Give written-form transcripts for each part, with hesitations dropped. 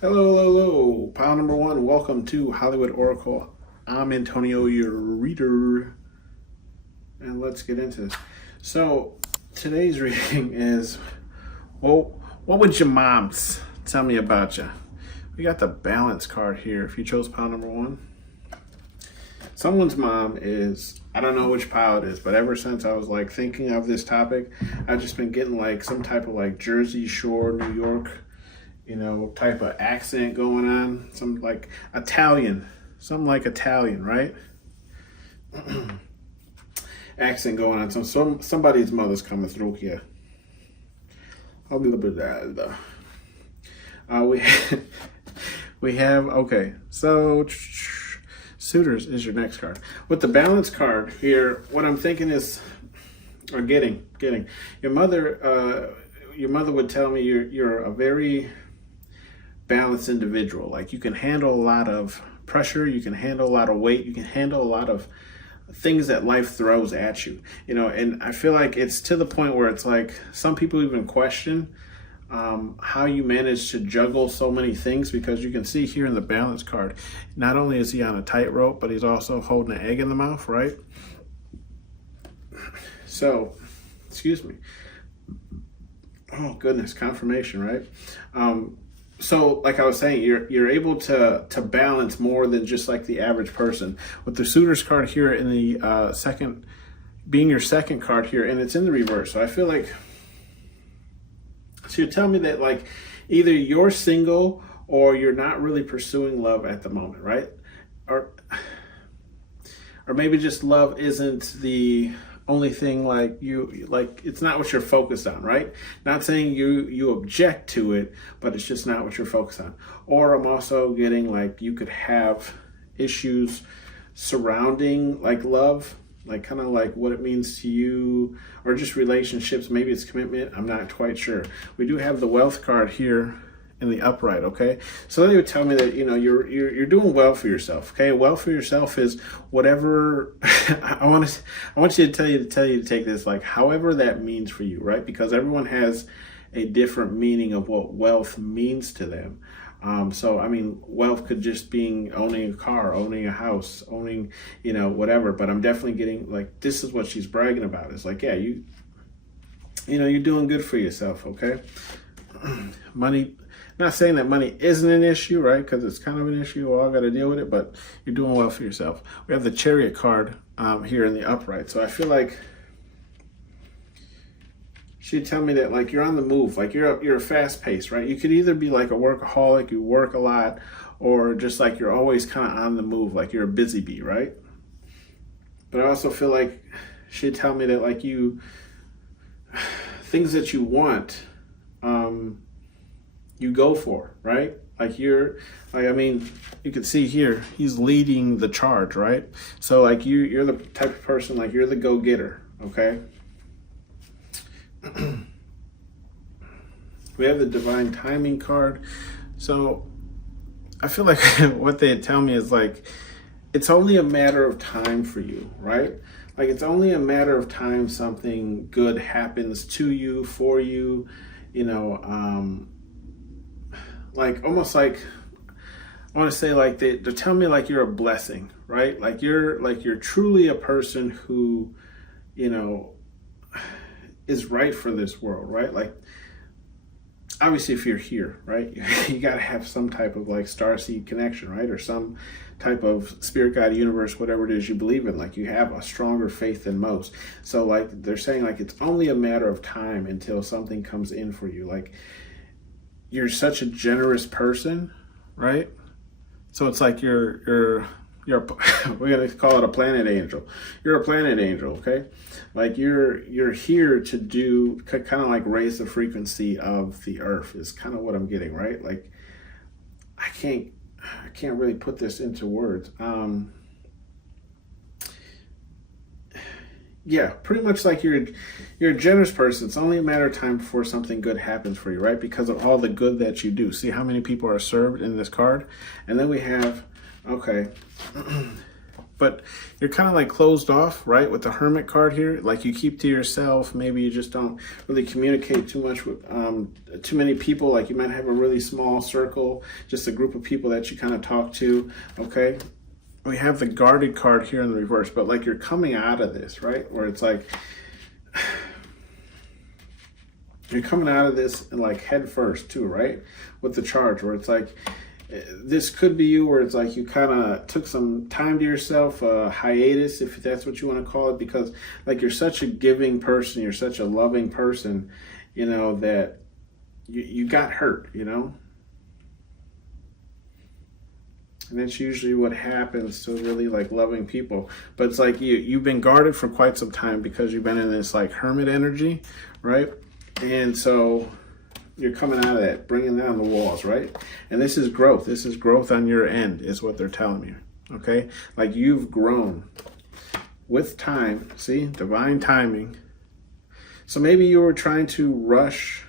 Hello, hello, hello. Pile number one. Welcome to Hollywood Oracle. I'm Antonio, your reader. And let's get into this. So, today's reading is, well, what would your moms tell me about you? We got the balance card here if you chose pile number one. Someone's mom is, I don't know which pile it is, but ever since I was like thinking of this topic, I've just been getting like some type of like Jersey Shore, New York, type of accent going on. Some like Italian, right? Accent going on. Somebody's mother's coming through here. I'll be a little bit that. We have, okay, so suitors is your next card. With the balance card here, what I'm thinking is, or getting, your mother would tell me you're a very balanced individual. Like you can handle a lot of pressure, you can handle a lot of weight, you can handle a lot of things that life throws at you, and I feel like it's to the point where it's like some people even question how you manage to juggle so many things, because you can see here in the balance card, not only is he on a tightrope, but he's also holding an egg in the mouth, right? So, excuse me. Oh goodness, confirmation, right? So like I was saying, you're able to balance more than just like the average person. With the suitors card here in the second, being your second card here, and it's in the reverse. So I feel like, so you tell me that like either you're single or you're not really pursuing love at the moment, right? Or maybe just love isn't the only thing, like it's not what you're focused on, right? Not saying you object to it, but it's just not what you're focused on. Or I'm also getting like you could have issues surrounding like love, like kind of like what it means to you, or just relationships. Maybe it's commitment. I'm not quite sure. We do have the wealth card here in the upright, okay? So they would tell me that you're doing well for yourself, okay? Well for yourself is whatever. I want you to tell you to take this like however that means for you, right? Because everyone has a different meaning of what wealth means to them. So I mean, wealth could just be owning a car, owning a house, owning whatever. But I'm definitely getting like, this is what she's bragging about. It's like, yeah, you're doing good for yourself, okay? Money. Not saying that money isn't an issue, right? Because it's kind of an issue. We all got to deal with it, but you're doing well for yourself. We have the Chariot card here in the upright. So I feel like she'd tell me that like you're on the move, like you're fast paced, right? You could either be like a workaholic, you work a lot, or just like you're always kind of on the move, like you're a busy bee, right? But I also feel like she'd tell me that like things that you want, you go for, right? Like you can see here, he's leading the charge, right? So like you're the type of person, like you're the go-getter, okay? We have the divine timing card. So I feel like what they tell me is like, it's only a matter of time for you, right? Like it's only a matter of time something good happens to you, for you, like almost like, I want to say like they tell me like you're a blessing, right? Like you're truly a person who, is right for this world, right? Like obviously if you're here, right, you got to have some type of like starseed connection, right? Or some type of spirit guide, universe, whatever it is you believe in. Like you have a stronger faith than most. So like they're saying like it's only a matter of time until something comes in for you. Like you're such a generous person, right? So it's like you're we're gonna call it a planet angel. You're a planet angel, okay? Like you're here to do kind of like raise the frequency of the earth is kind of what I'm getting, right? Like I can't really put this into words. Yeah, pretty much like you're a generous person. It's only a matter of time before something good happens for you, right? Because of all the good that you do. See how many people are served in this card? And then we have, okay, but you're kind of like closed off, right? With the Hermit card here, like you keep to yourself. Maybe you just don't really communicate too much with too many people. Like you might have a really small circle, just a group of people that you kind of talk to, okay? We have the Guarded card here in the reverse, but like you're coming out of this, right? Where it's like, you're coming out of this and like head first too, right? With the charge, where it's like, this could be you, where it's like you kind of took some time to yourself, a hiatus, if that's what you want to call it, because like you're such a giving person, you're such a loving person, you know, that you got hurt, you know? And that's usually what happens to really like loving people. But it's like you've been guarded for quite some time because you've been in this like hermit energy, right? And so you're coming out of that, bringing down the walls, right? And this is growth. This is growth on your end, is what they're telling me, okay? Like you've grown with time. See, divine timing. So maybe you were trying to rush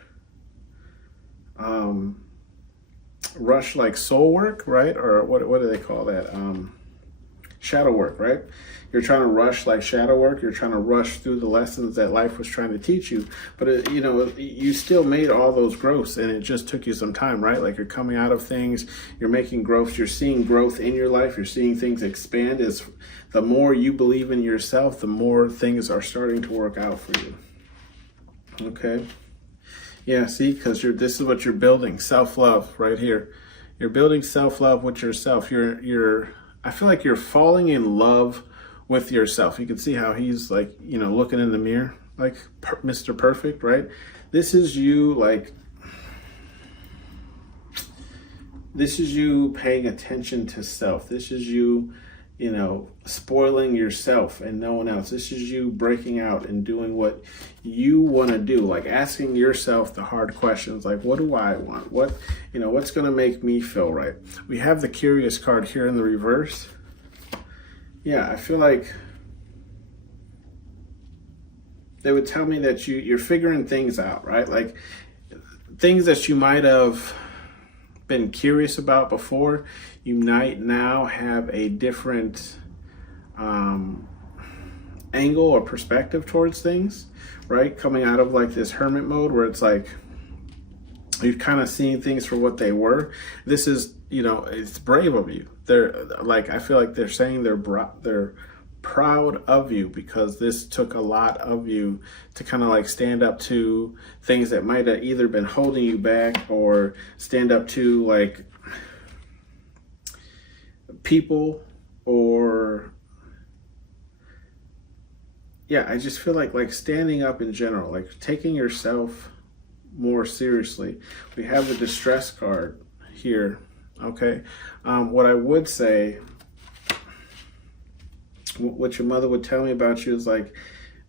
like soul work, right? Or what do they call that? Shadow work, right? You're trying to rush like shadow work. You're trying to rush through the lessons that life was trying to teach you. But, you know, you still made all those growths, and it just took you some time, right? Like you're coming out of things, you're making growth, you're seeing growth in your life, you're seeing things expand. As the more you believe in yourself, the more things are starting to work out for you. Okay? Yeah, see, because this is what you're building, self-love right here. You're building self-love with yourself. I feel like you're falling in love with yourself. You can see how he's like, you know, looking in the mirror, like Mr. Perfect, right? This is you, like, this is you paying attention to self. This is you, you know, spoiling yourself and no one else. This is you breaking out and doing what you want to do, like asking yourself the hard questions, like, what do I want? What, you know, what's going to make me feel right? We have the Curious card here in the reverse. Yeah, I feel like they would tell me that you're figuring things out, right? Like things that you might have been curious about before, you might now have a different angle or perspective towards things, right? Coming out of like this hermit mode where it's like you've kind of seen things for what they were. This is, you know, it's brave of you. They're like, I feel like they're saying they're proud of you because this took a lot of you to kind of like stand up to things that might have either been holding you back, or stand up to like people, or yeah, I just feel like standing up in general, like taking yourself more seriously. We have the Distress card here. Okay, what I would say, what your mother would tell me about you is like,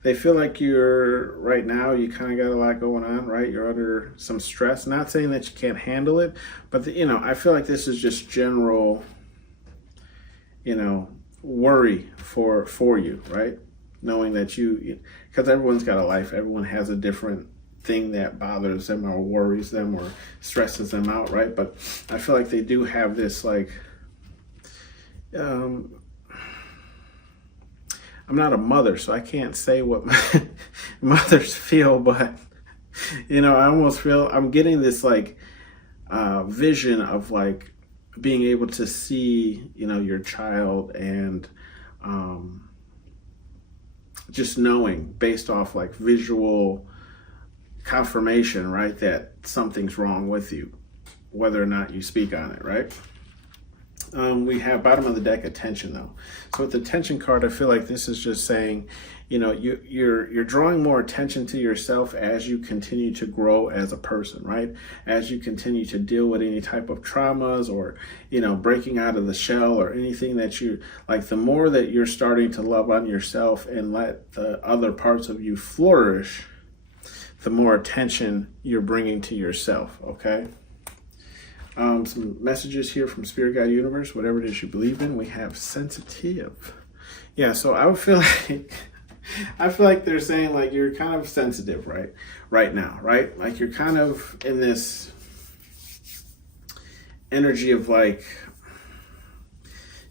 they feel like you're, right now, you kind of got a lot going on, right? You're under some stress. Not saying that you can't handle it, but you know, I feel like this is just general, you know, worry for you, right? Knowing that because everyone's got a life, everyone has a different thing that bothers them or worries them or stresses them out, right? But I feel like they do have this like, I'm not a mother, so I can't say what my mothers feel, but you know, I almost feel I'm getting this like vision of like being able to see, you know, your child, and just knowing based off like visual confirmation, right, that something's wrong with you, whether or not you speak on it, right? We have bottom of the deck, attention, though. So with the attention card, I feel like this is just saying, you know, you're drawing more attention to yourself as you continue to grow as a person, right? As you continue to deal with any type of traumas, or, you know, breaking out of the shell, or anything that you like, the more that you're starting to love on yourself and let the other parts of you flourish, the more attention you're bringing to yourself, okay? Some messages here from Spirit Guide Universe, whatever it is you believe in. We have sensitive. Yeah, so I would feel like they're saying like you're kind of sensitive right now, right? Like you're kind of in this energy of like,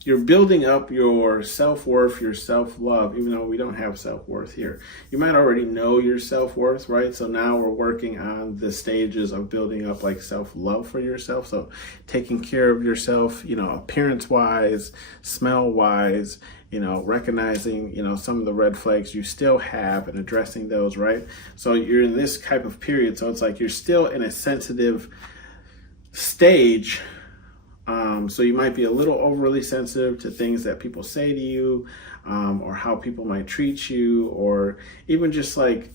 you're building up your self-worth, your self-love, even though we don't have self-worth here. You might already know your self-worth, right? So now we're working on the stages of building up like self-love for yourself. So taking care of yourself, appearance-wise, smell-wise, recognizing, some of the red flags you still have and addressing those, right? So you're in this type of period. So it's like you're still in a sensitive stage. So you might be a little overly sensitive to things that people say to you, or how people might treat you, or even just like,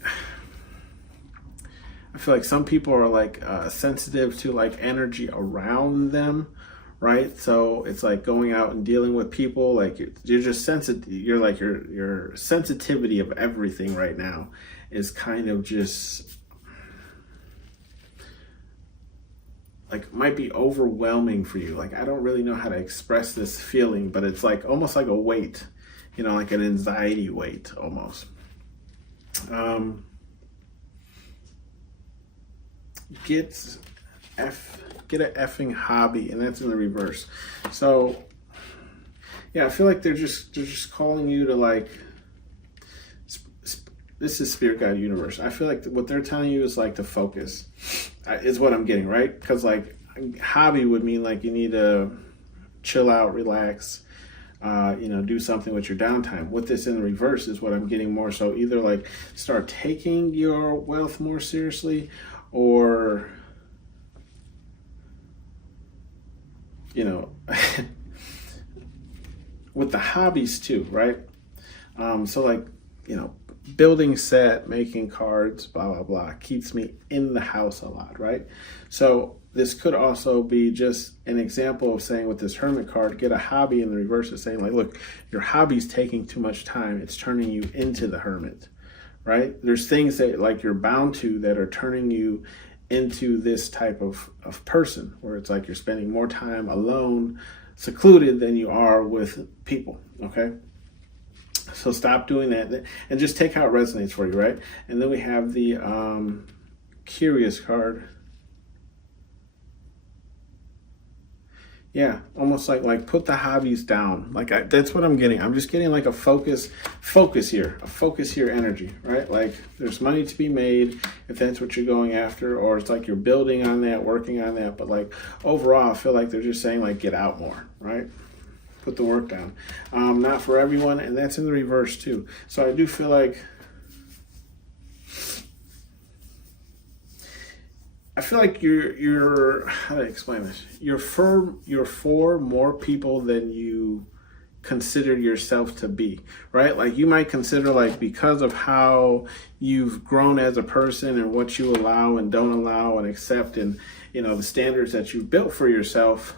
I feel like some people are like sensitive to like energy around them, right? So it's like going out and dealing with people, like you're just sensitive. You're like your sensitivity of everything right now is kind of just like might be overwhelming for you. Like I don't really know how to express this feeling, but it's like almost like a weight, like an anxiety weight almost. Get an effing hobby, and that's in the reverse. So yeah, I feel like they're just calling you to like, this is Spirit Guide Universe. I feel like what they're telling you is like to focus, is what I'm getting, right? Because like hobby would mean like you need to chill out, relax, do something with your downtime. With this in the reverse is what I'm getting more. So either like start taking your wealth more seriously, or with the hobbies too, right? So like, building set, making cards, blah, blah, blah, keeps me in the house a lot, right? So this could also be just an example of saying with this Hermit card, get a hobby in the reverse is saying like, look, your hobby's taking too much time. It's turning you into the Hermit, right? There's things that like you're bound to that are turning you into this type of person where it's like you're spending more time alone, secluded than you are with people, okay? So stop doing that and just take how it resonates for you, right? And then we have the Curious card. Yeah, almost like put the hobbies down. Like that's what I'm getting. I'm just getting like a focus here energy, right? Like there's money to be made if that's what you're going after, or it's like you're building on that, working on that. But like overall, I feel like they're just saying like get out more, right? Put the work down. Not for everyone, and that's in the reverse too. So I do feel like you're how to explain this? You're for more people than you consider yourself to be, right? Like you might consider like because of how you've grown as a person and what you allow and don't allow and accept, and the standards that you've built for yourself.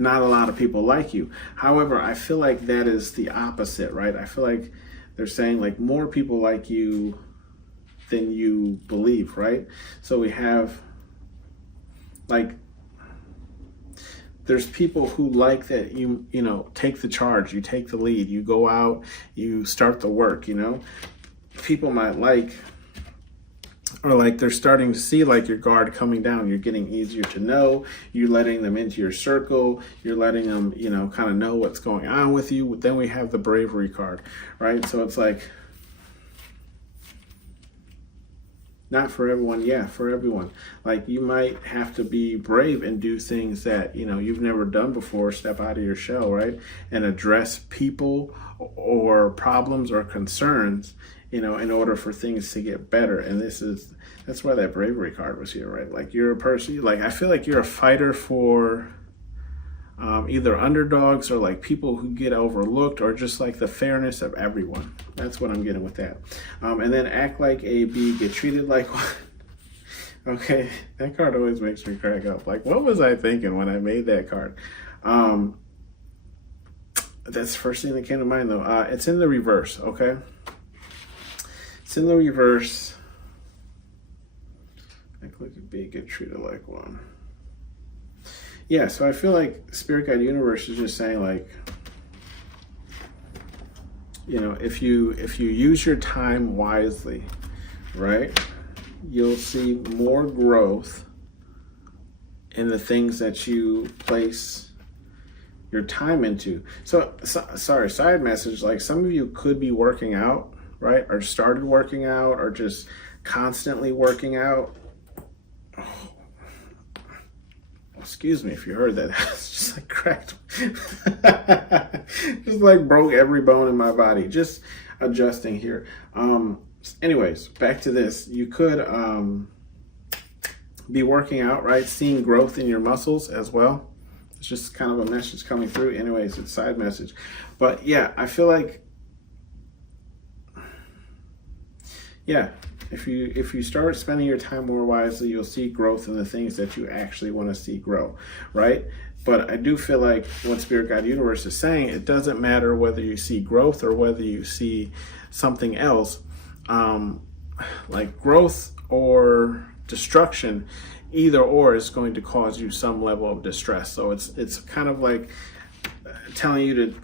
Not a lot of people like you. However, I feel like that is the opposite, right? I feel like they're saying like more people like you than you believe, right? So we have like, there's people who like that you take the charge, you take the lead, you go out, you start the work, People might like, or like they're starting to see like your guard coming down. You're getting easier to know. You're letting them into your circle. You're letting them, kind of know what's going on with you. Then we have the Bravery card, right? So it's like, not for everyone. Yeah, for everyone. Like you might have to be brave and do things that, you've never done before. Step out of your shell, right? And address people or problems or concerns, in order for things to get better. And that's why that Bravery card was here, right? Like you're a person, like I feel like you're a fighter for either underdogs or like people who get overlooked, or just like the fairness of everyone. That's what I'm getting with that. And then act like a bee, get treated like one. Okay, that card always makes me crack up. Like, what was I thinking when I made that card? That's the first thing that came to mind though. It's in the reverse, okay? It's in the reverse. Act like a bee, get treated like one. Yeah, so I feel like Spirit Guide Universe is just saying like, if you use your time wisely, right, you'll see more growth in the things that you place your time into. Sorry, side message, like some of you could be working out, right? Or started working out, or just constantly working out. Oh, excuse me if you heard that. It's just like cracked. Just like broke every bone in my body. Just adjusting here. Anyways, back to this. You could be working out, right? Seeing growth in your muscles as well. It's just kind of a message coming through. Anyways, it's a side message. But yeah, I feel like, yeah, if you start spending your time more wisely, you'll see growth in the things that you actually want to see grow, right? But I do feel like what Spirit Guide Universe is saying, it doesn't matter whether you see growth or whether you see something else, like growth or destruction. Either or is going to cause you some level of distress. So it's kind of like telling you to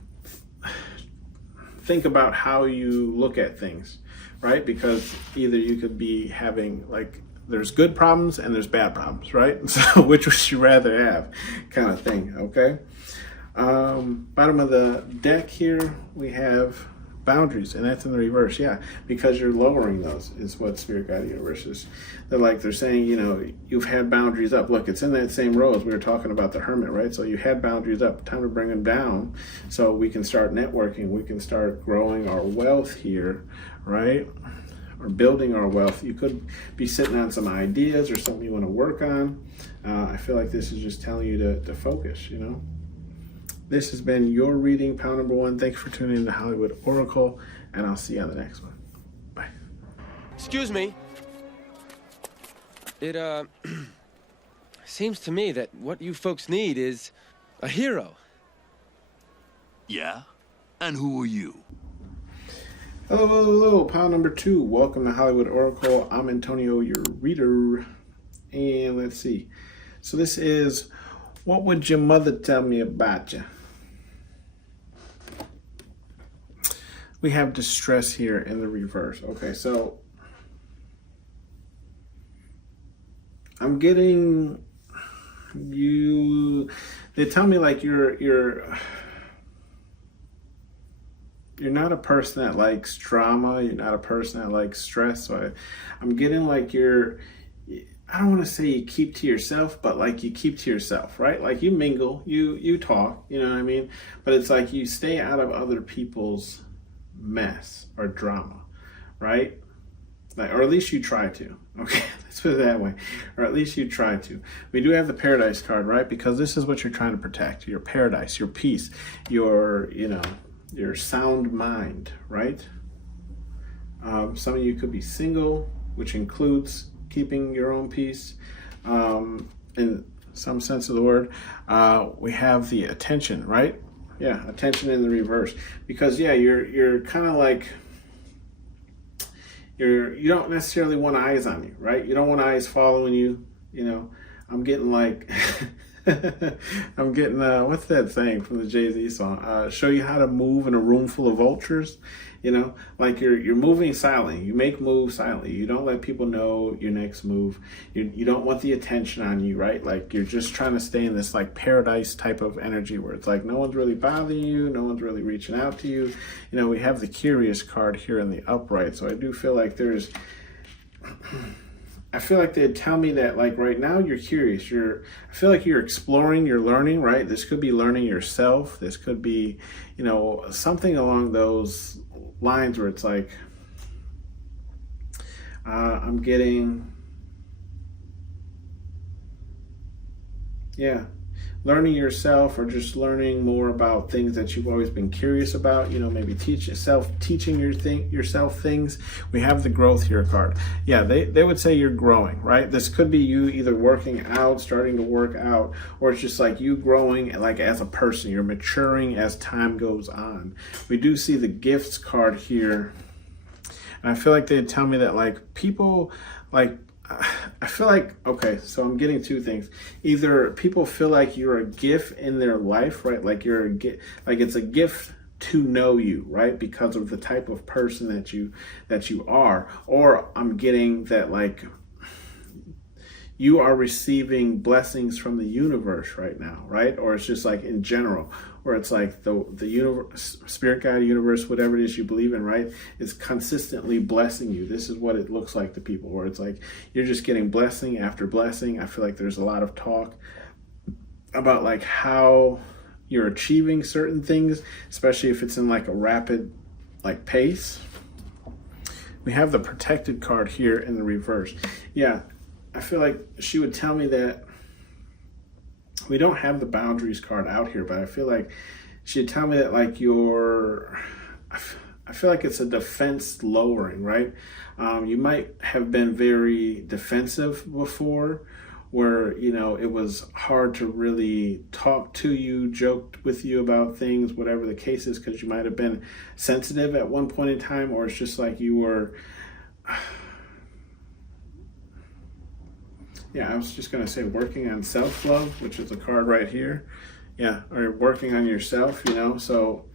think about how you look at things, right? Because either you could be having, like, there's good problems and there's bad problems, right? So which would you rather have, kind of thing, okay? Bottom of the deck here, we have boundaries, and that's in the reverse. Yeah, because you're lowering those is what Spirit Guide Universe is. They're saying, you know, you've had boundaries up. Look, it's in that same row as we were talking about the Hermit, right? So you had boundaries up, time to bring them down so we can start networking, we can start growing our wealth here, right? Or building our wealth. You could be sitting on some ideas or something you want to work on. I feel like this is just telling you to focus, you know. This has been your reading, Pound Number 1. Thank you for tuning in to Hollywood Oracle, and I'll see you on the next one. Bye. Excuse me. It, seems to me that what you folks need is a hero. Yeah? And who are you? Hello, Pound Number 2. Welcome to Hollywood Oracle. I'm Antonio, your reader. And let's see. So this is, what would your mother tell me about you? We have distress here in the reverse. Okay, so I'm getting you. They tell me like you're not a person that likes drama. You're not a person that likes stress. So I'm getting like I don't want to say you keep to yourself, but like you keep to yourself, right? Like you mingle, you talk, you know what I mean? But it's like you stay out of other people's mess or drama, right? Like, or at least you try to. Okay, let's put it that way. Or at least you try to. We do have the Paradise card, right? Because this is what you're trying to protect: your paradise, your peace, your sound mind, right? Some of you could be single, which includes keeping your own peace, in some sense of the word. We have the attention, right? Yeah, attention in the reverse. Because yeah, you're kind of like, you don't necessarily want eyes on you, right? You don't want eyes following you. You know, I'm getting like, I'm getting what's that saying from the Jay-Z song? Show you how to move in a room full of vultures. You know, like you're moving silently. You make moves silently. You don't let people know your next move. You don't want the attention on you, right? Like you're just trying to stay in this like paradise type of energy where it's like no one's really bothering you, no one's really reaching out to you. You know, we have the Curious card here in the upright, so I do feel like I feel like they'd tell me that like right now you're curious. I feel like you're exploring, you're learning, right? This could be learning yourself. This could be, you know, something along those lines where it's like, I'm getting, yeah, learning yourself or just learning more about things that you've always been curious about, you know, maybe teaching yourself things. We have the growth here card. Yeah, they would say you're growing, right? This could be you either working out, starting to work out, or it's just like you growing like as a person. You're maturing as time goes on. We do see the gifts card here. And I feel like they'd tell me that like people like, I feel like, okay, so I'm getting two things. Either people feel like you're a gift in their life, right? Like you're a gift, like it's a gift to know you, right? Because of the type of person that you are. Or I'm getting that like you are receiving blessings from the universe right now, right? Or it's just like in general. where it's like the universe, spirit guide, universe, whatever it is you believe in, right, is consistently blessing you. This is what it looks like to people, where it's like you're just getting blessing after blessing. I feel like there's a lot of talk about like how you're achieving certain things, especially if it's in like a rapid like pace. We have the protected card here in the reverse. Yeah, I feel like she would tell me that we don't have the boundaries card out here, but I feel like she'd tell me that like I feel like it's a defense lowering, right? You might have been very defensive before, where, you know, it was hard to really talk to you, joked with you about things, whatever the case is, because you might have been sensitive at one point in time, or it's just like you were, yeah, I was just going to say working on self-love, which is a card right here. Yeah, or working on yourself, you know, so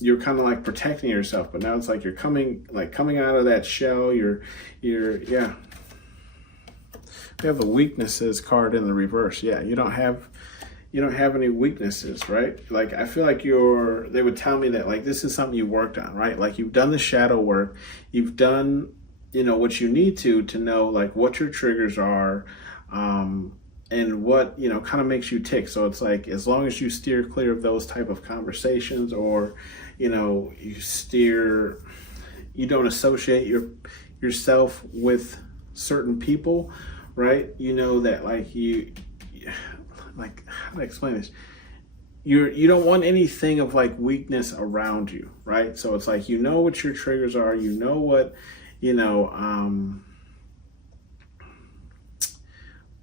you're kind of like protecting yourself, but now it's like you're coming out of that shell, yeah. We have the weaknesses card in the reverse. Yeah, you don't have any weaknesses, right? Like, I feel like they would tell me that like this is something you worked on, right? Like you've done the shadow work, you've done, you know, what you need to know like what your triggers are, and what, you know, kind of makes you tick. So it's like, as long as you steer clear of those type of conversations, or, you know, you don't associate yourself with certain people, right? You know that like like, how do I explain this? You don't want anything of like weakness around you, right? So it's like, you know what your triggers are, you know what, you know,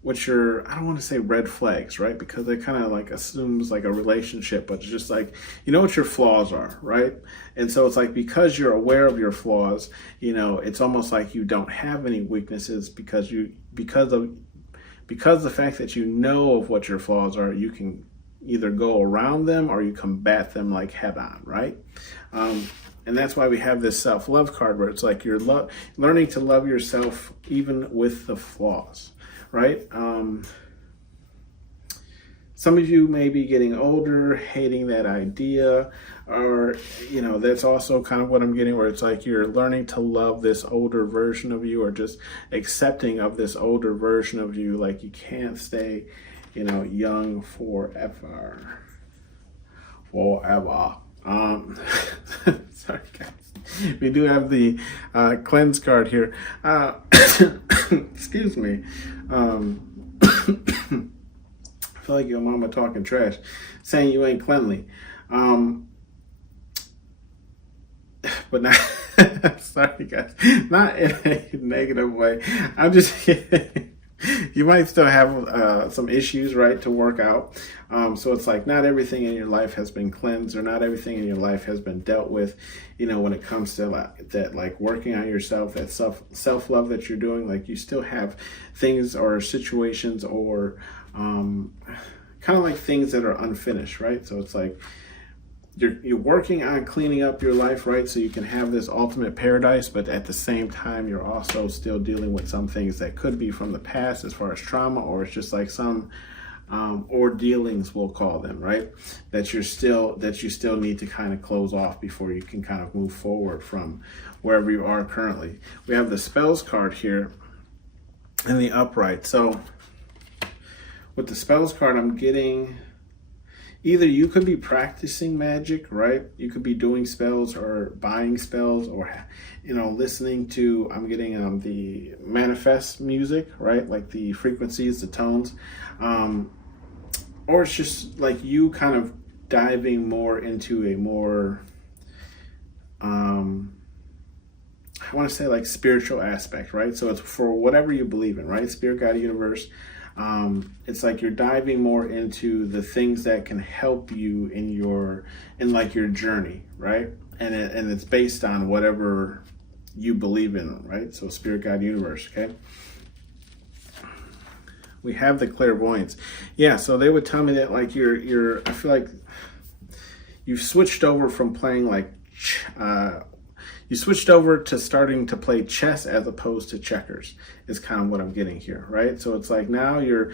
what your, I don't want to say red flags, right? Because it kind of like assumes like a relationship, but it's just like, you know what your flaws are, right? And so it's like, because you're aware of your flaws, you know, it's almost like you don't have any weaknesses, because the fact that you know of what your flaws are, you can either go around them or you combat them like head on, right? And that's why we have this self-love card, where it's like you're learning to love yourself even with the flaws, right? Some of you may be getting older, hating that idea, or, you know, that's also kind of what I'm getting, where it's like you're learning to love this older version of you, or just accepting of this older version of you. Like, you can't stay, you know, young forever. Sorry guys, we do have the cleanse card here. Excuse me. I feel like your mama talking trash, saying you ain't cleanly, but not sorry guys, not in a negative way. I'm just kidding. You might still have some issues, right, to work out. So it's like, not everything in your life has been cleansed, or not everything in your life has been dealt with, you know, when it comes to that like working on yourself, that self-love that you're doing. Like, you still have things or situations, or kind of like things that are unfinished, right? So it's like you're working on cleaning up your life, right? So you can have this ultimate paradise, but at the same time, you're also still dealing with some things that could be from the past, as far as trauma, or it's just like some ordealings, we'll call them, right? That you still need to kind of close off before you can kind of move forward from wherever you are currently. We have the spells card here in the upright. So with the spells card, I'm getting, either you could be practicing magic, right? You could be doing spells, or buying spells, or, you know, listening to, I'm getting the manifest music, right? Like the frequencies, the tones. Or it's just like you kind of diving more into a more, I want to say like spiritual aspect, right? So it's for whatever you believe in, right? Spirit guide, universe. It's like you're diving more into the things that can help you in like your journey, right? And it's based on whatever you believe in, right? So spirit guide, universe, okay? We have the clairvoyance. Yeah, so they would tell me that like I feel like you've switched over from playing like, you switched over to starting to play chess as opposed to checkers, is kind of what I'm getting here, right? So it's like now you're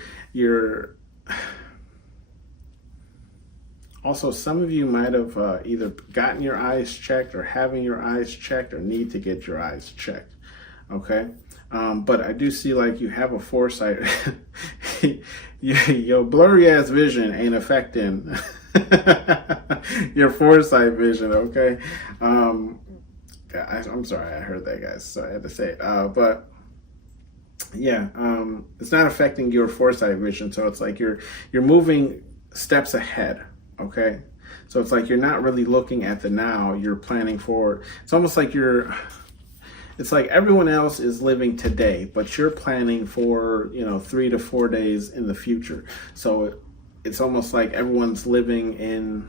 Also, some of you might have either gotten your eyes checked or having your eyes checked or need to get your eyes checked. Okay. But I do see like you have a foresight. Your blurry ass vision ain't affecting your foresight vision. Okay. I'm sorry, I heard that, guys, so I had to say it. But yeah, it's not affecting your foresight vision. So it's like you're moving steps ahead. Okay. So it's like you're not really looking at the now, you're planning forward. It's almost like it's like everyone else is living today, but you're planning for, 3 to 4 days in the future. So it's almost like everyone's living in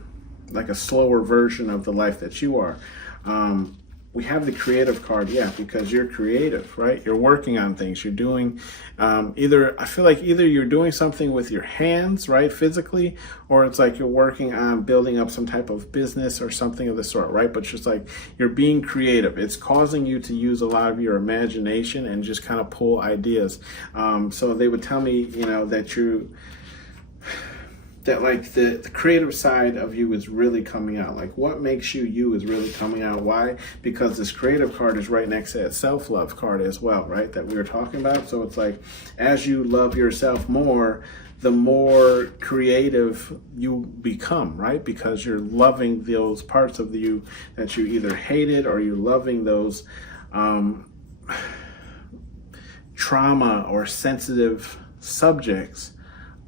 like a slower version of the life that you are. We have the creative card, yeah, because you're creative, right? You're working on things. You're doing I feel like either you're doing something with your hands, right, physically, or it's like you're working on building up some type of business or something of the sort, right? But just like you're being creative. It's causing you to use a lot of your imagination and just kind of pull ideas. So they would tell me, that like the creative side of you is really coming out. Like what makes you is really coming out. Why? Because this creative card is right next to that self-love card as well, right? That we were talking about. So it's like, as you love yourself more, the more creative you become, right? Because you're loving those parts of you that you either hated, or you're loving those trauma or sensitive subjects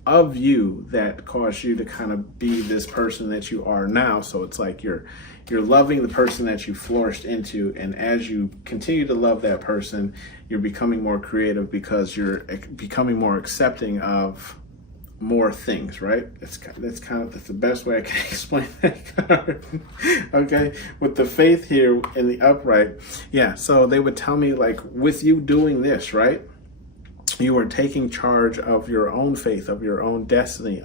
of you that cause you to kind of be this person that you are now. So it's like you're loving the person that you flourished into, and as you continue to love that person, you're becoming more creative because you're becoming more accepting of more things, right? That's the best way I can explain that card. Okay, with the faith here in the upright, yeah. So they would tell me like, with you doing this, right, you are taking charge of your own faith, of your own destiny.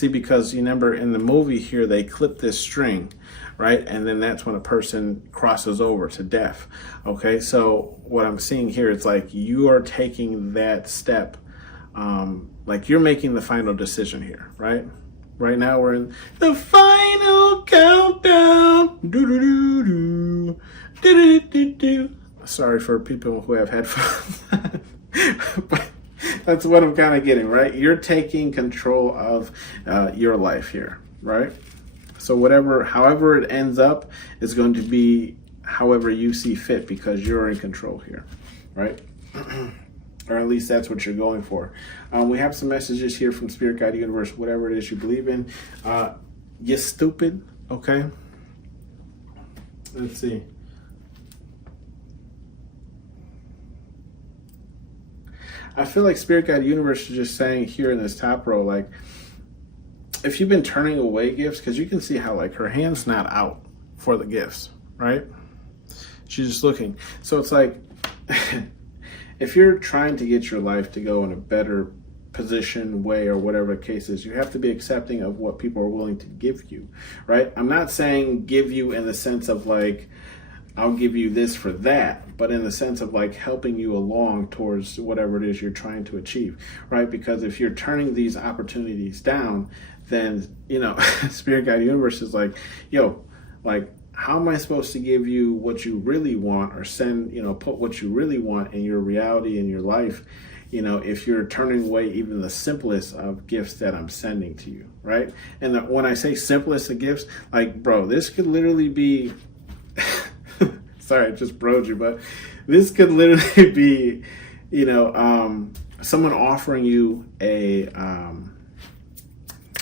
Because you remember in the movie here, they clip this string, right? And then that's when a person crosses over to death. Okay, so what I'm seeing here, it's like you are taking that step, like you're making the final decision here, right? Right now we're in the final countdown. Do-do-do-do. Do-do-do-do. Sorry for people who have headphones. But that's what I'm kind of getting, right? You're taking control of your life here, right? So however it ends up is going to be however you see fit, because you're in control here, right? Or at least that's what you're going for. We have some messages here from Spirit Guide Universe, whatever it is you believe in. You stupid, okay? Let's see. I feel like Spirit Guide Universe is just saying here in this top row, like, if you've been turning away gifts, because you can see how like her hand's not out for the gifts, right? She's just looking. So it's like, if you're trying to get your life to go in a better position, way, or whatever the case is, you have to be accepting of what people are willing to give you, right? I'm not saying give you in the sense of like, I'll give you this for that, but in the sense of like helping you along towards whatever it is you're trying to achieve, right? Because if you're turning these opportunities down, then, Spirit Guide Universe is like, yo, like, how am I supposed to give you what you really want, or send, put what you really want in your reality, in your life, if you're turning away even the simplest of gifts that I'm sending to you, right? And when I say simplest of gifts, like, bro, this could literally be... Sorry, I just broed you, but this could literally be, someone offering you a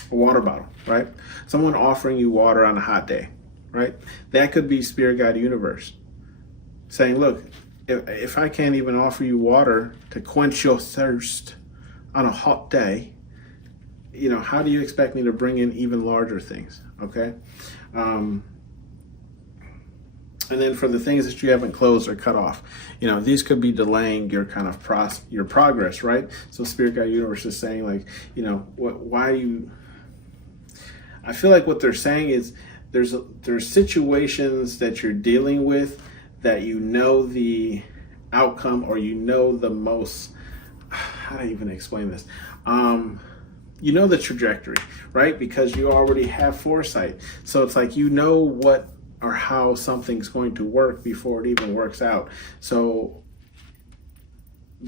water bottle, right? Someone offering you water on a hot day, right? That could be Spirit Guide Universe saying, look, if I can't even offer you water to quench your thirst on a hot day, how do you expect me to bring in even larger things, okay? And then for the things that you haven't closed or cut off, these could be delaying your kind of your progress, right? So Spirit Guide Universe is saying like, I feel like what they're saying is there's situations that you're dealing with that the outcome, or the most, how do I even explain this? you know the trajectory, right? Because you already have foresight. So it's like you know what or how something's going to work before it even works out. So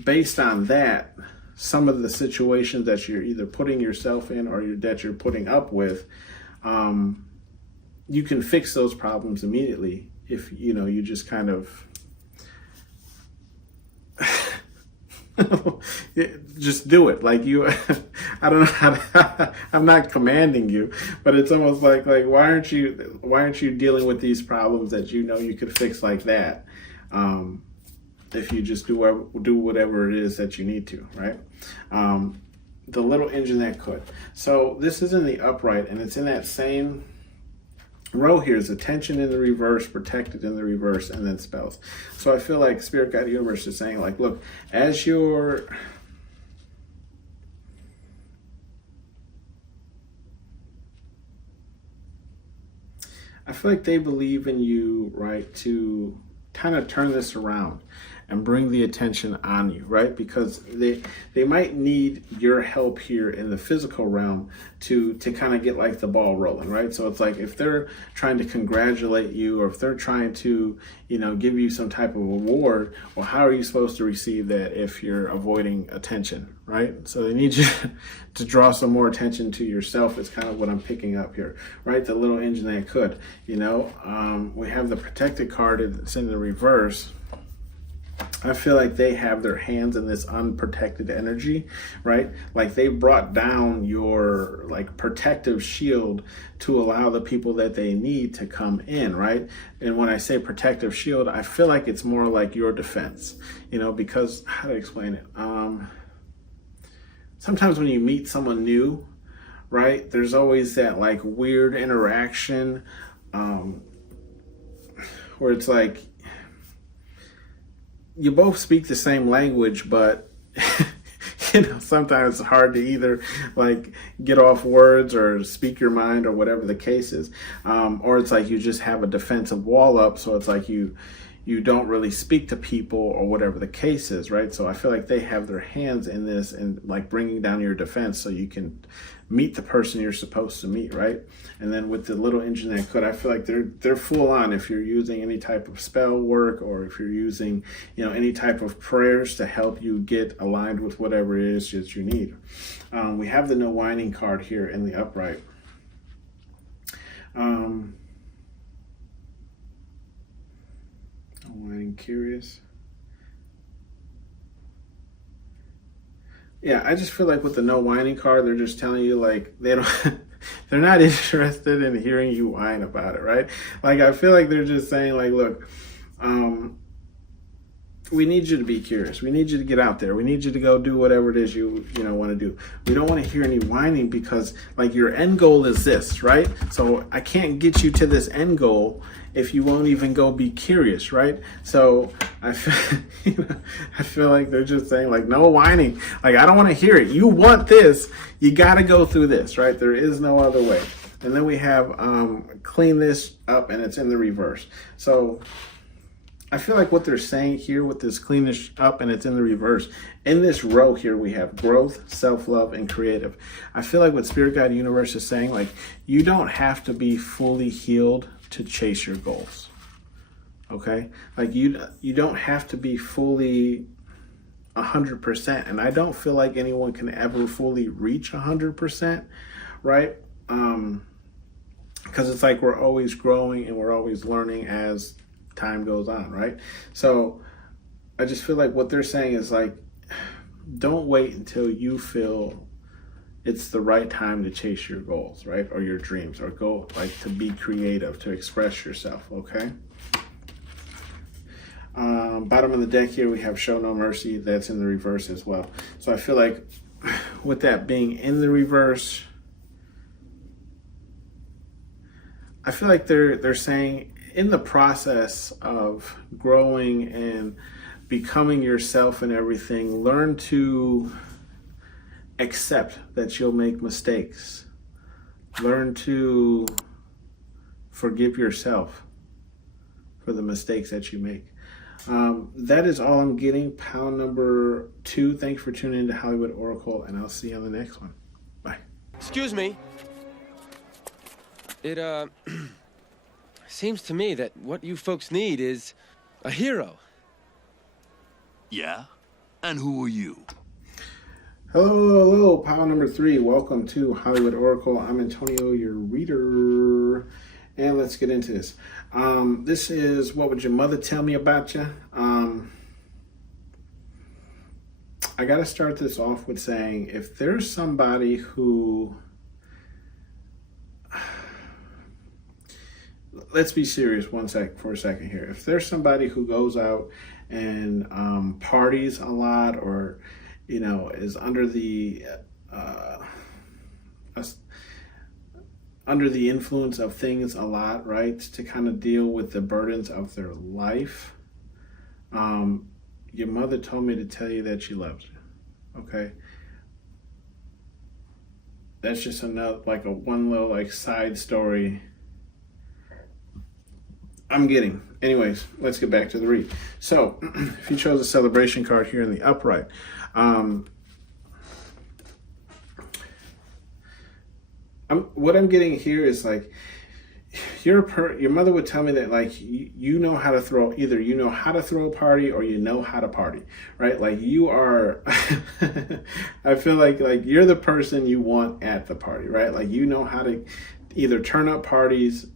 based on that, some of the situations that you're either putting yourself in or that you're putting up with, you can fix those problems immediately if you just kind of just do it. Like I don't know how to, I'm not commanding you, but it's almost like why aren't you dealing with these problems that you could fix like that, if you just do whatever it is that you need to, right? The little engine that could. So this is in the upright, and it's in that same row here is attention in the reverse, protected in the reverse, and then spells. So I feel like Spirit Guide Universe is saying, like, look, as you're I feel like they believe in you, right, to kind of turn this around and bring the attention on you, right? Because they might need your help here in the physical realm to kind of get like the ball rolling, right? So it's like if they're trying to congratulate you, or if they're trying to, give you some type of award, well, how are you supposed to receive that if you're avoiding attention, right? So they need you to draw some more attention to yourself. It's kind of what I'm picking up here, right? The little engine that could, we have the protected card. It's in the reverse. I feel like they have their hands in this unprotected energy, right? Like they brought down your protective shield to allow the people that they need to come in, right? And when I say protective shield, I feel like it's more like your defense, because how to explain it? Sometimes when you meet someone new, right, there's always that weird interaction, where it's like, you both speak the same language, but sometimes it's hard to either get off words or speak your mind or whatever the case is. Or it's like you just have a defensive wall up. So it's like you don't really speak to people or whatever the case is, right? So I feel like they have their hands in this and bringing down your defense so you can meet the person you're supposed to meet, right? And then with the little engine that could, I feel like they're full on if you're using any type of spell work, or if you're using any type of prayers to help you get aligned with whatever it is that you need. We have the no whining card here in the upright. No whining, curious. Yeah, I just feel like with the no whining card, they're just telling you they don't, they're not interested in hearing you whine about it, right? I feel like they're just saying look, we need you to be curious. We need you to get out there. We need you to go do whatever it is you want to do. We don't want to hear any whining because your end goal is this, right? So I can't get you to this end goal if you won't even go be curious, right? So I feel like they're just saying no whining. I don't want to hear it. You want this, you got to go through this, right? There is no other way. And then we have clean this up, and it's in the reverse. So I feel like what they're saying here with this clean this up and it's in the reverse, in this row here we have growth, self-love, and creative. I feel like what Spirit Guide Universe is saying, you don't have to be fully healed to chase your goals. Okay? You don't have to be fully 100%. And I don't feel like anyone can ever fully reach 100%, right? Because it's we're always growing and we're always learning as time goes on, right? So I just feel like what they're saying is don't wait until you feel it's the right time to chase your goals, right? Or your dreams, or go to be creative, to express yourself, okay? Bottom of the deck here we have show no mercy. That's in the reverse as well. So I feel like with that being in the reverse, I feel like they're saying in the process of growing and becoming yourself and everything, learn to accept that you'll make mistakes. Learn to forgive yourself for the mistakes that you make. That is all I'm getting. Pound number 2. Thanks for tuning in to Hollywood Oracle, and I'll see you on the next one. Bye. Excuse me. It, seems to me that what you folks need is a hero. Yeah? And who are you? Hello, pile number 3. Welcome to Hollywood Oracle. I'm Antonio, your reader. And let's get into this. This is What Would Your Mother Tell Me About You? I got to start this off with saying, if there's somebody who... Let's be serious for a second here. If there's somebody who goes out and parties a lot, or is under the influence of things a lot, right, to kind of deal with the burdens of their life, your mother told me to tell you that she loves you. Okay, that's just another, like, one little side story I'm getting. Anyways, let's get back to the read. So, if you chose a celebration card here in the upright, what I'm getting here is your mother would tell me that you know how to throw, either you know how to throw a party or you know how to party, right? Like you are, I feel like you're the person you want at the party, right? Like you know how to either turn up parties,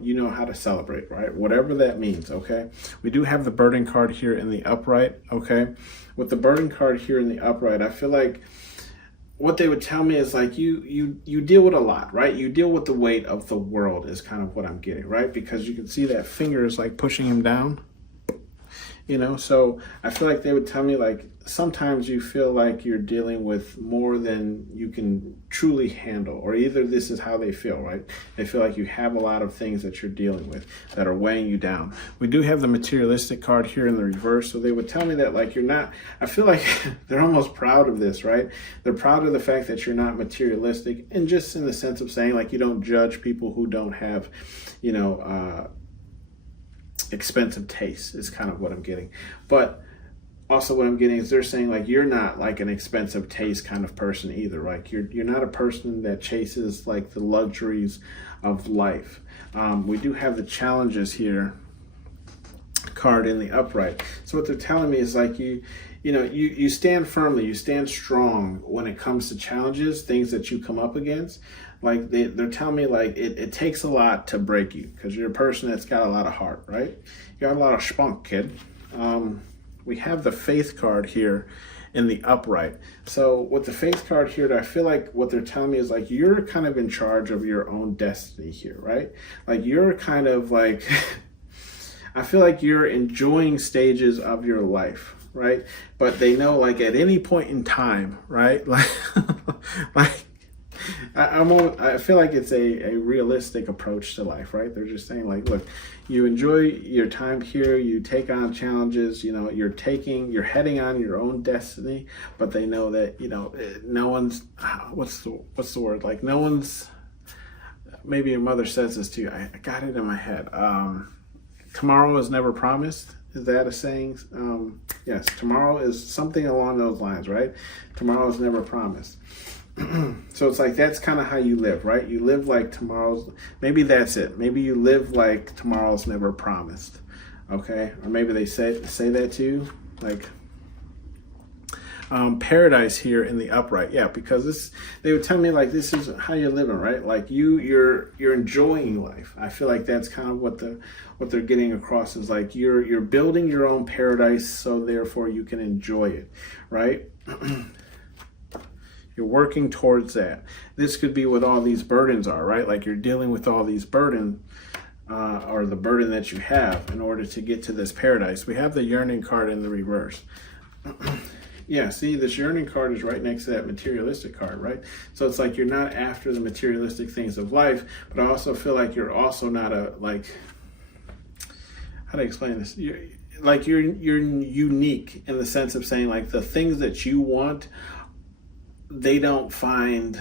you know how to celebrate, right? Whatever that means, okay? We do have the burden card here in the upright, okay? With the burden card here in the upright, I feel like what they would tell me is you deal with a lot, right? You deal with the weight of the world is kind of what I'm getting, right? Because you can see that finger is pushing him down, so I feel like they would tell me sometimes you feel like you're dealing with more than you can truly handle, or either this is how they feel, right? They feel like you have a lot of things that you're dealing with that are weighing you down. We do have the materialistic card here in the reverse, so they would tell me that you're not, I feel like they're almost proud of this, right? They're proud of the fact that you're not materialistic, and just in the sense of saying you don't judge people who don't have, expensive taste is kind of what I'm getting. But also what I'm getting is they're saying you're not an expensive taste kind of person either. You're not a person that chases the luxuries of life. We do have the challenges here card in the upright. So what they're telling me is you stand firmly, you stand strong when it comes to challenges, things that you come up against. They're telling me it takes a lot to break you, because you're a person that's got a lot of heart, right? You got a lot of spunk, kid. We have the faith card here in the upright. So with the faith card here, I feel like what they're telling me is you're kind of in charge of your own destiny here, right? You're kind of I feel like you're enjoying stages of your life, right? But they know at any point in time, right? I feel like it's a realistic approach to life, right? They're just saying look, you enjoy your time here, you take on challenges, you're heading on your own destiny, but they know that, no one's, what's the word? No one's, maybe your mother says this to you. I got it in my head. Tomorrow is never promised. Is that a saying? Yes, tomorrow is something along those lines, right? Tomorrow is never promised. So it's that's kind of how you live, right? You live tomorrow's, maybe that's it. Maybe you live tomorrow's never promised, okay? Or maybe they say that to you, paradise here in the upright. Yeah, because they would tell me this is how you're living, right? You're enjoying life. I feel like that's kind of what they're getting across is you're building your own paradise, so therefore you can enjoy it, right? You're working towards that. This could be what all these burdens are, right? You're dealing with all these burdens, or the burden that you have in order to get to this paradise. We have the yearning card in the reverse. Yeah, see, this yearning card is right next to that materialistic card, right? So it's you're not after the materialistic things of life, but I also feel you're also not how to explain this? You're unique in the sense of saying the things that you want, they don't find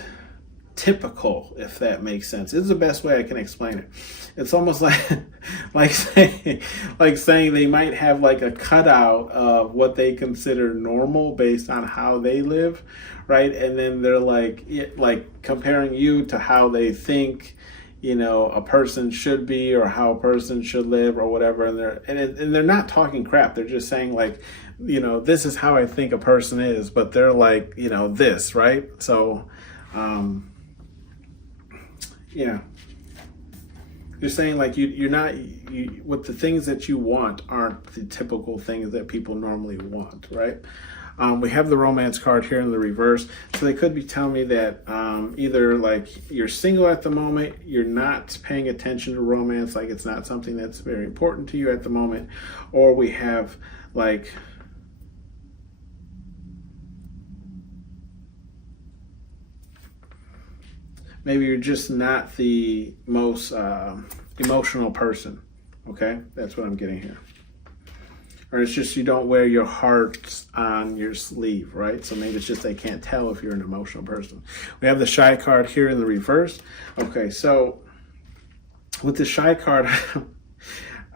typical, if that makes sense. This is the best way I can explain it. It's almost like saying they might have like a cutout of what they consider normal based on how they live, right? And then they're like comparing you to how they think, a person should be, or how a person should live, or whatever. And they're not talking crap. They're just saying like, this is how I think a person is, but they're like, this, right? So, yeah. You're saying like you're not, with the things that you want aren't the typical things that people normally want, right? We have the romance card here in the reverse. So they could be telling me that either like you're single at the moment, you're not paying attention to romance, like it's not something that's very important to you at the moment, or we have like maybe you're just not the most emotional person. Okay, that's what I'm getting here. Or it's just you don't wear your heart on your sleeve, right? So maybe it's just they can't tell if you're an emotional person. We have the shy card here in the reverse. Okay, so with the shy card,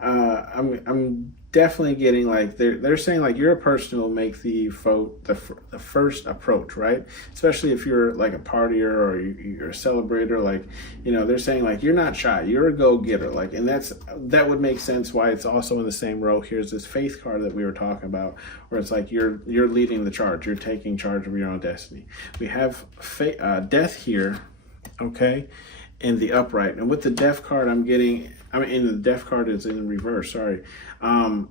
I'm definitely getting like they're saying like you're a person who will make the first approach, right? Especially if you're like a partier or you're a celebrator, like they're saying like you're not shy, you're a go-getter, like, and that would make sense why it's also in the same row. Here's this faith card that we were talking about, where it's like you're leading the charge, you're taking charge of your own destiny. We have death here, okay, in the upright, and with the death card I'm getting. In the death card is in the reverse. Sorry. I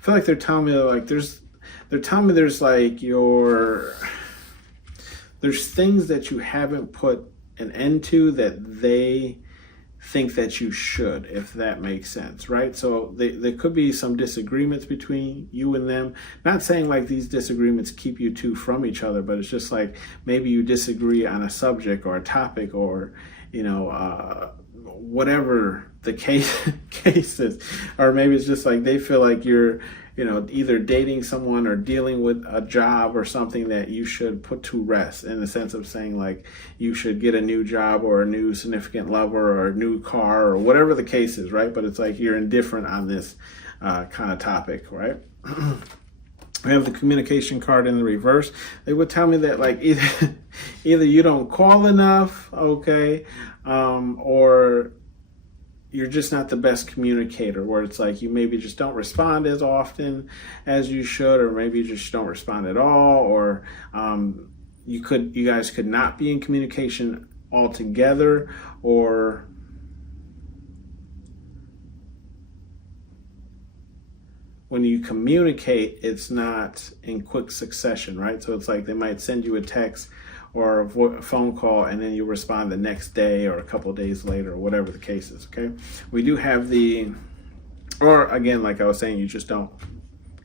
feel like they're telling me like there's like there's things that you haven't put an end to that they think that you should, if that makes sense, right? So there could be some disagreements between you and them. Not saying like these disagreements keep you two from each other, but it's just like maybe you disagree on a subject or a topic, or whatever the case is, or maybe it's just like they feel like you're either dating someone or dealing with a job or something that you should put to rest, in the sense of saying like you should get a new job or a new significant lover or a new car or whatever the case is, right? But it's like you're indifferent on this kind of topic, right? We have the communication card in the reverse. They would tell me that like either you don't call enough, okay, or you're just not the best communicator, where it's like you maybe just don't respond as often as you should, or maybe you just don't respond at all, or you guys could not be in communication altogether, or when you communicate, it's not in quick succession, right? So it's like they might send you a text or a phone call, and then you respond the next day or a couple of days later, or whatever the case is, okay? We do have or again, like I was saying, you just don't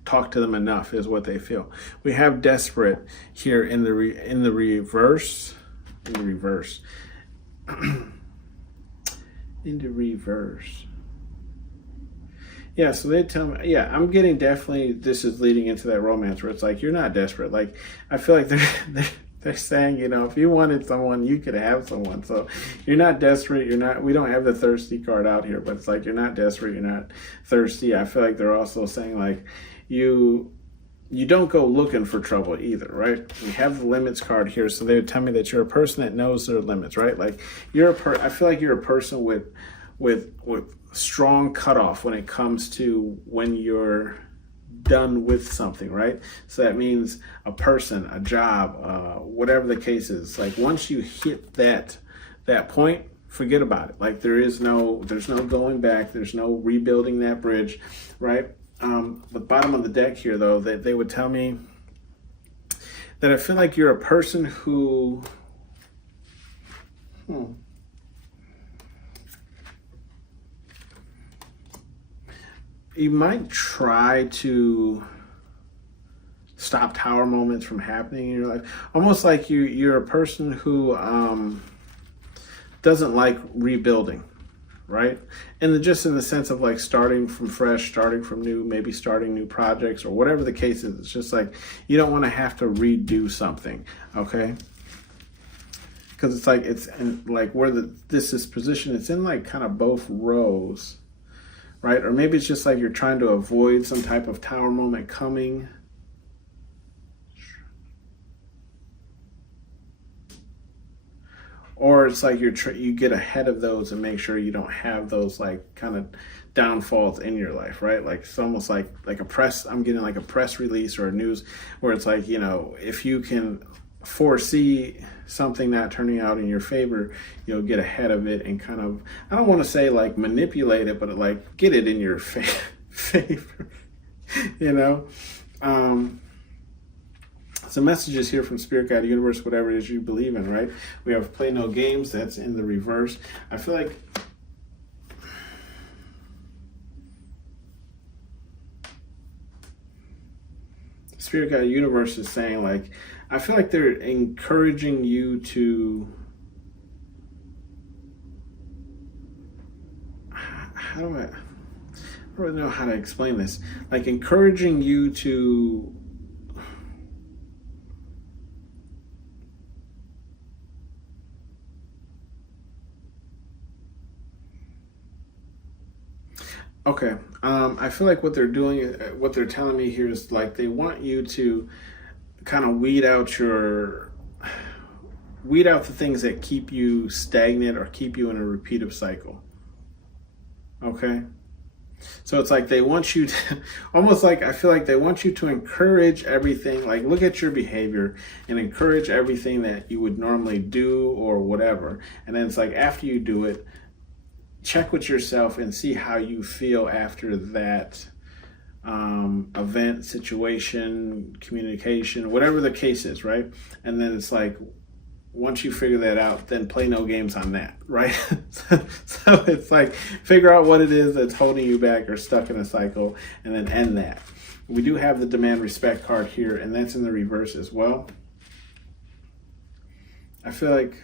talk to them enough is what they feel. We have desperate here in the reverse. In the reverse. In the reverse. Yeah, so they tell me, yeah, I'm getting definitely, this is leading into that romance where it's like, you're not desperate. Like, I feel like they're saying, if you wanted someone, you could have someone. So you're not desperate. We don't have the thirsty card out here, but it's like, you're not desperate. You're not thirsty. I feel like they're also saying like, you don't go looking for trouble either, right? We have the limits card here. So they would tell me that you're a person that knows their limits, right? Like I feel like you're a person with strong cutoff when it comes to when you're done with something, right? So that means a person, a job, whatever the case is. Like once you hit that point, forget about it. Like there's no going back. There's no rebuilding that bridge, right? The bottom of the deck here, though, that they would tell me that I feel like you're a person who you might try to stop tower moments from happening in your life. Almost like you're a person who doesn't like rebuilding, right? And just in the sense of like starting from fresh, starting from new, maybe starting new projects or whatever the case is. It's just like you don't want to have to redo something, okay? because it's like it's in, like where this is positioned. It's in like kind of both rows, right? Or maybe it's just like you're trying to avoid some type of tower moment coming. Or it's like you get ahead of those and make sure you don't have those like kind of downfalls in your life, right? Like it's almost like a press. I'm getting like a press release or a news where it's like, you know, if you can foresee something not turning out in your favor, you'll get ahead of it and kind of, I don't want to say like manipulate it, but like get it in your favor, you know. Some messages here from Spirit Guide, Universe, whatever it is you believe in, right? We have play no games. That's in the reverse. I feel like Spirit Guide, Universe is saying, like, I feel like they're encouraging you to, I don't really know how to explain this. Like encouraging you to okay. I feel like what they're doing, what they're telling me here is like they want you to kind of weed out the things that keep you stagnant or keep you in a repeated cycle. Okay. So it's like they want you to, almost like I feel like they want you to encourage everything, like look at your behavior and encourage everything that you would normally do or whatever. And then it's like after you do it, check with yourself and see how you feel after that event, situation, communication, whatever the case is, right? And then it's like, once you figure that out, then play no games on that, right? So it's like, figure out what it is that's holding you back or stuck in a cycle, and then end that. We do have the demand respect card here, and that's in the reverse as well. I feel like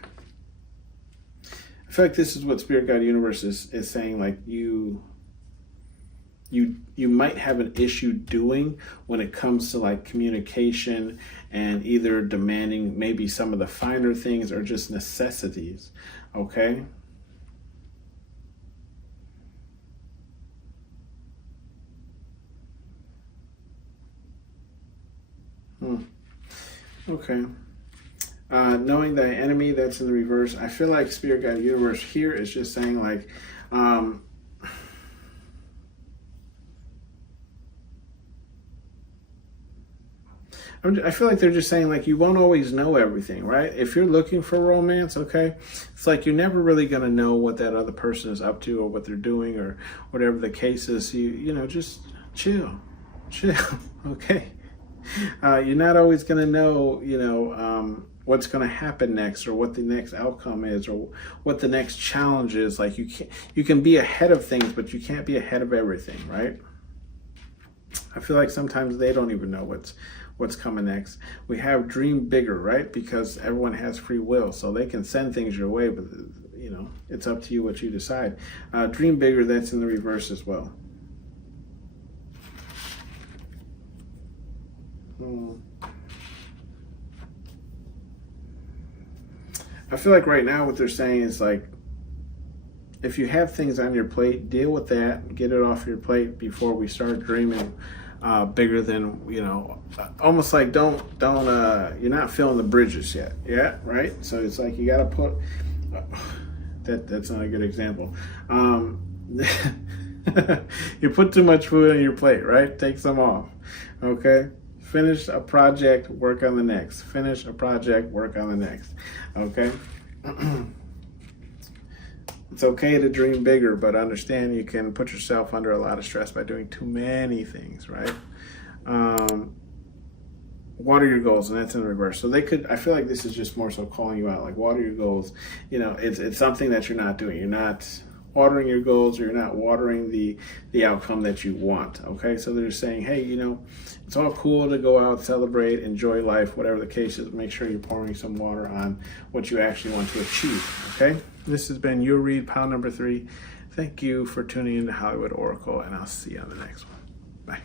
this is what Spirit Guide Universe is saying, like you might have an issue doing when it comes to like communication and either demanding maybe some of the finer things or just necessities, okay? Okay. Knowing thy enemy, that's in the reverse. I feel like Spirit Guide Universe here is just saying like, I feel like they're just saying like you won't always know everything, right? If you're looking for romance, okay, it's like you're never really going to know what that other person is up to or what they're doing or whatever the case is. You know, just chill, okay? You're not always going to know, you know, what's going to happen next or what the next outcome is or what the next challenge is. Like you can be ahead of things, but you can't be ahead of everything, right? I feel like sometimes they don't even know what's coming next. We have dream bigger, right? Because everyone has free will, so they can send things your way, but you know, it's up to you what you decide. Dream bigger, that's in the reverse as well. I feel like right now what they're saying is like, if you have things on your plate, deal with that, get it off your plate before we start dreaming bigger than, you know, almost like don't you're not filling the bridges yet, yeah, right? So it's like you got to put that's not a good example. You put too much food on your plate, right? Take some off, okay? Finish a project, work on the next. Finish a project, work on the next, okay? It's okay to dream bigger, but understand you can put yourself under a lot of stress by doing too many things, right? Water your goals, and that's in reverse. So they could, I feel like this is just more so calling you out, like water your goals. You know, it's something that you're not doing. You're not watering your goals, or you're not watering the outcome that you want, okay? So they're saying, hey, you know, it's all cool to go out, celebrate, enjoy life, whatever the case is. Make sure you're pouring some water on what you actually want to achieve, okay? This has been your read, pile number 3. Thank you for tuning in to Hollywood Oracle, and I'll see you on the next one. Bye.